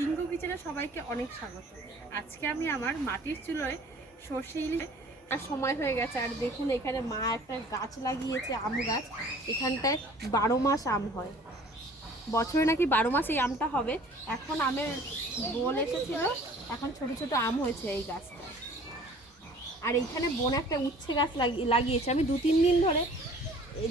টিঙ্কু কিচেনে সবাইকে অনেক স্বাগত। আজকে আমি আমার মাটির চুলোয় সর্ষে ইলিশ সময় হয়ে গেছে। আর দেখুন এখানে মা একটা গাছ লাগিয়েছে, আম গাছ। এখানটায় 12 মাস আম হয়, বছরে নাকি 12 মাস এই আমটা হবে। এখন আমের বোন এসেছিল, এখন ছোট ছোট আম হয়েছে এই গাছটা। আর এইখানে বোন একটা উচ্ছে গাছ লাগিয়েছে। আমি 2-3 দিন ধরে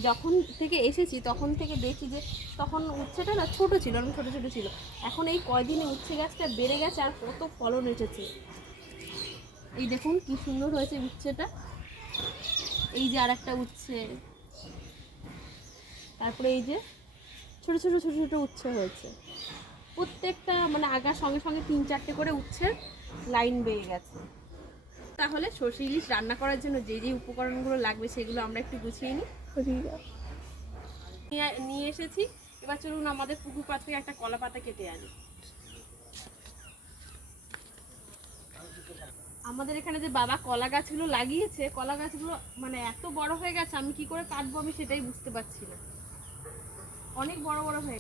যখন থেকে এসেছি তখন থেকে দেখি যে তখন উচ্ছেটা না ছোট ছিল, অনেক ছোটো ছোটো ছিল। এখন এই কয়দিনে উচ্ছে গাছটা বেড়ে গেছে আর কত ফলন এসেছে। এই দেখুন কি সুন্দর হয়েছে উচ্ছেটা। এই যে আর একটা উচ্ছে, তারপরে এই যে ছোট ছোট ছোট ছোট উচ্ছে হয়েছে। প্রত্যেকটা মানে আগার সঙ্গে সঙ্গে 3-4টে করে উচ্ছের লাইন বেয়ে গেছে। তাহলে সর্ষে ইলিশ রান্না করার জন্য যে যে উপকরণগুলো লাগবে সেগুলো আমরা একটু গুছিয়ে নিই। নিয়ে এসেছি। এবার চলুন আমাদের পুকুর পাড় থেকে একটা কলা পাতা কেটে আনি। আমাদের এখানে যে বাবা কলা গাছগুলো লাগিয়েছে, কলা গাছগুলো মানে এত বড় হয়ে গেছে, আমি কি করে কাটবো আমি সেটাই বুঝতে পারছি না। অনেক বড় বড় হয়ে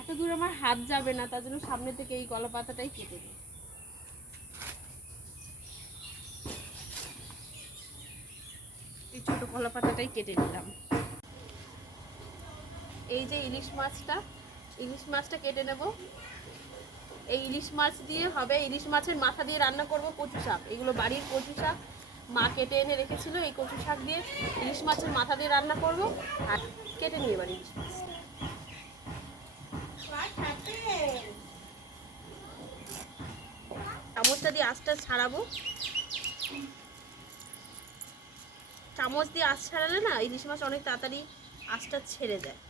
এত দূর আমার হাত যাবে না, তার জন্য সামনে থেকে এই কলা পাতাটাই কেটে দিই। এই ছোট কলা পাতাটাই কেটে নিলাম। এই যে ইলিশ মাছটা কেটে নেব। এই ইলিশ মাছ দিয়ে হবে, ইলিশ মাছের মাথা দিয়ে রান্না করব কচু শাক। এগুলো বাড়ির কচু শাক, মা কেটে এনে রেখেছিল। এই কচু শাক দিয়ে ইলিশ মাছের মাথা দিয়ে রান্না করব। আর কেটে নিয়ে এবার ইলিশ মাছটা চামচটা দিয়ে আঁচটা ছাড়াবো। চামচ দিয়ে আঁচ ছাড়ালে না ইলিশ মাছ অনেক তাড়াতাড়ি আঁচটা ছেড়ে যায়,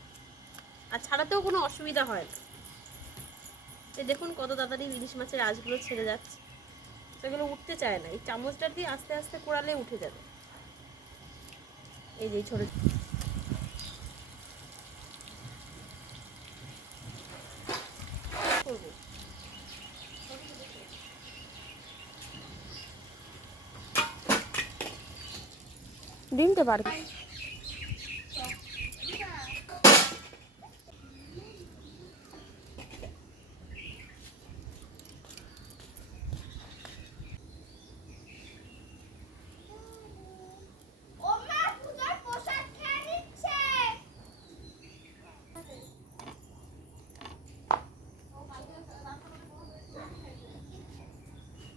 আর ছাড়াতেও কোনো অসুবিধা হয় না। এই দেখুন কত তাড়াতাড়ি ইলিশ মাছের আঁচগুলো ছেড়ে যাচ্ছে, সেগুলো উঠতে চায় না। এই চামচটা দিয়ে আস্তে আস্তে কোড়ালে উঠে যাবে। এই যে ছোট ডিমতে পারবে।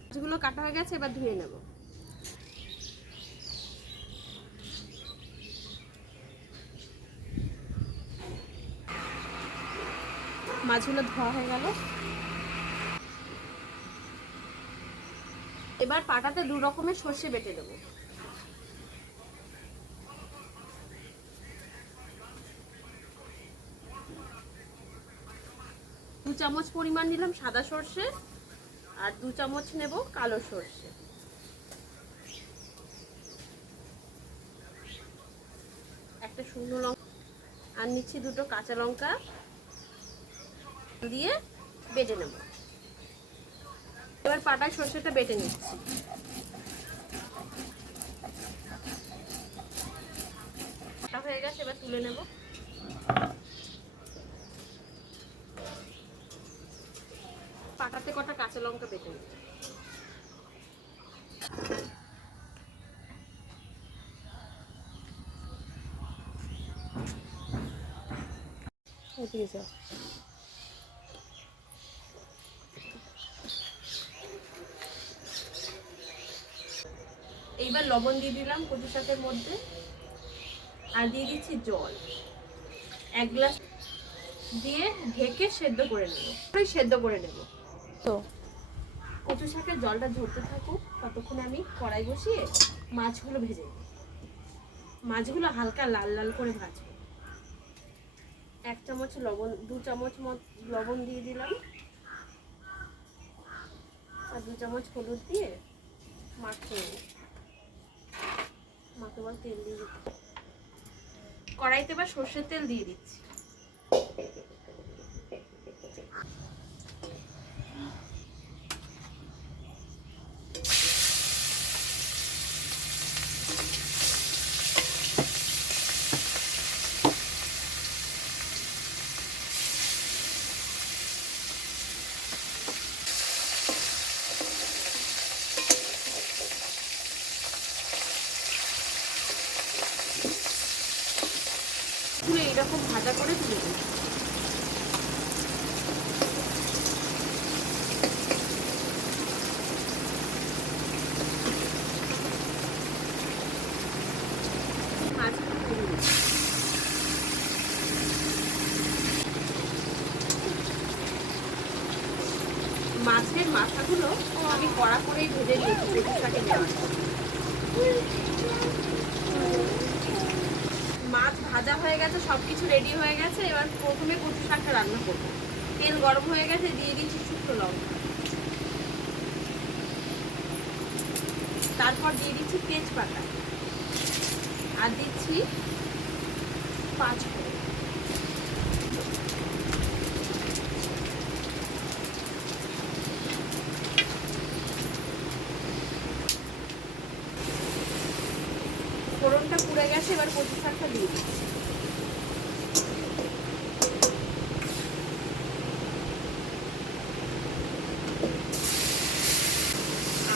মাছগুলো কাটা হয়ে গেছে, এবার ধুয়ে নেব। মাছগুলো ধোয়া হয়ে গেল। এবার পাটাতে 2 রকমের সর্ষে বেটে দেব। দু চামচ পরিমাণ নিলাম সাদা সর্ষে, আর 2 চামচ নেব কালো সর্ষে। একটা শুকনো লঙ্কা আর নিচ্ছি 2টো কাঁচা লঙ্কা দিয়ে বেটে নেব। এবার পাটায় সর্ষেটা বেটে নিচ্ছি। বাটা হয়ে গেছে, এবার তুলে নেব। পাটাতে কটা কাঁচা লঙ্কা বেটে নেব। এইবার লবণ দিয়ে দিলাম কচু শাকের মধ্যে, আর দিয়ে দিচ্ছি জল 1 গ্লাস দিয়ে ঢেকে সেদ্ধ করে নেব। সেদ্ধ করে নেব। তো কচু শাকের জলটা ঝরতে থাকুক, ততক্ষণ আমি কড়াই বসিয়ে মাছগুলো ভেজে নিই। মাছগুলো হালকা লাল লাল করে ভাজবো। 1 চামচ লবণ, 2 চামচ লবণ দিয়ে দিলাম, আর 2 চামচ হলুদ দিয়ে মাখিয়ে নিই। মাখাবার তেল দিয়ে দিচ্ছি কড়াইতে। এবার সর্ষের তেল দিয়ে দিচ্ছি। ভাজা করে তুলে দেবো। মাছের মাথাগুলো আমি কড়া করেই ভেজে নিয়েছি কচু শাকে দেওয়ার জন্য। মাছ ভাজা হয়ে গেছে, সবকিছু রেডি হয়ে গেছে। এবার প্রথমে কচু শাকটা রান্না করবো। তেল গরম হয়ে গেছে, দিয়ে দিচ্ছি শুকনো লঙ্কা, তারপর দিয়ে দিচ্ছি তেজপাতা, আর দিচ্ছি 5 ফোড়ন। ফোড়নটা পুড়ে গেছে, এবার কচু শাকটা দিয়ে দিচ্ছি।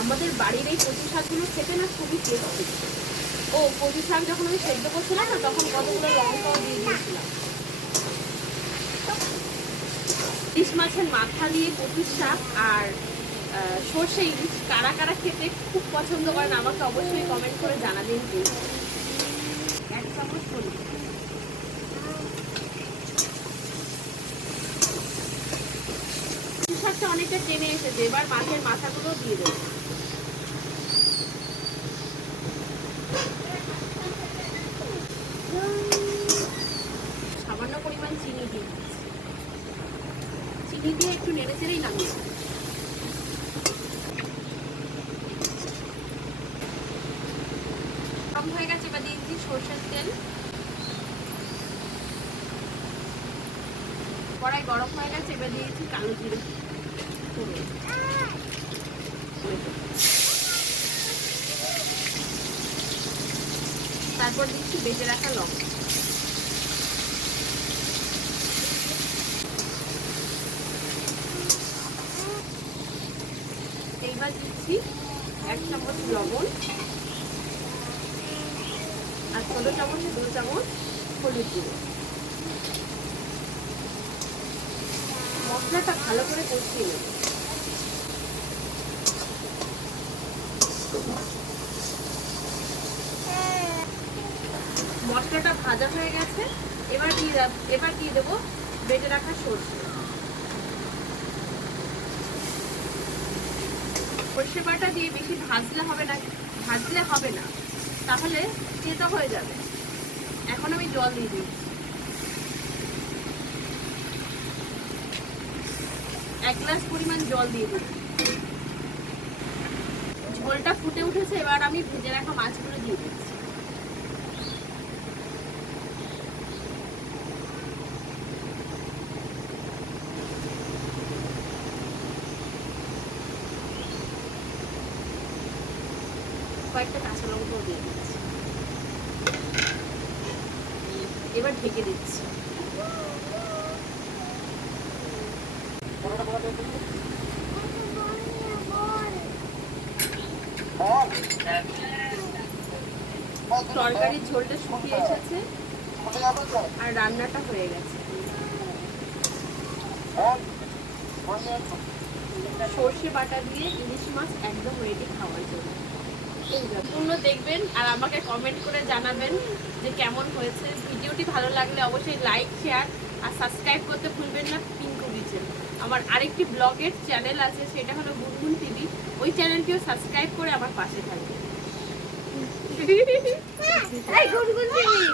আমাদের বাড়ির এই কচু শাকগুলো খেতে না খুবই টেস্টি। ও কচু শাক যখন আমি সেদ্ধ করছিলাম না, তখন কতগুলো লঙ্কাও দিয়ে দিয়েছিলাম। ইলিশ মাছের মাথা দিয়ে কচু শাক আর সর্ষে ইলিশ কারা কারা খেতে খুব পছন্দ করেন আমাকে অবশ্যই কমেন্ট করে জানাবেন। প্লিজ 1 চামচ হলুদ, কচু শাকটা অনেকটা টেনে এসেছে। এবার মাছের মাথাগুলো দিয়ে দেবো। সামান্য পরিমাণ চিনি দিয়ে দিচ্ছি। চিনি দিয়ে একটু নেড়ে চেড়েই নামিয়ে দেবো। কম হয়ে গেছে, এবার দিয়ে দিচ্ছি সরষের তেল। কড়াই গরম হয়ে গেছে, এবার দিয়ে দিচ্ছি কালো জিরে, তারপর দিচ্ছি বেটে রাখা লঙ্কা, এইবার দিচ্ছি 1 চামচ লবণ, আর ছোটো চামচে 2 চামচ হলুদ গুঁড়ো। মশলাটা ভালো করে কষিয়ে নেব। মশলাটা ভাজা হয়ে গেছে, এবার দিয়ে দেবো বেটে রাখা সরষে। সরষে বাটা দিয়ে বেশি ভাজলে হবে না, তাহলে তেতো হয়ে যাবে। এখন আমি জল দিয়ে দিই, 1 গ্লাস পরিমাণ জল দিয়ে দিই। ঝোলটা ফুটে উঠেছে, এবার আমি ভেজে রাখা মাছগুলো দিয়ে দিচ্ছি। কয়েকটা কাঁচা লঙ্কাও দিয়ে দিচ্ছি। এবার ঢেকে দিচ্ছি। তরকারির ঝোলটা শুকিয়ে এসেছে আর রান্নাটা হয়ে গেছে। সর্ষে বাটা দিয়ে ইলিশ মাছ একদম রেডি খাওয়ার জন্য। সম্পূর্ণ দেখবেন আর আমাকে কমেন্ট করে জানাবেন যে কেমন হয়েছে। ভিডিওটি ভালো লাগলে অবশ্যই লাইক, শেয়ার আর সাবস্ক্রাইব করতে ভুলবেন না। পিঙ্কু কিচেন আমার আরেকটি ব্লগের চ্যানেল আছে, সেটা হলো গুনগুন টিভি। ওই চ্যানেলটিও সাবস্ক্রাইব করে আমার পাশে থাকবেন। গুনগুন টিভি।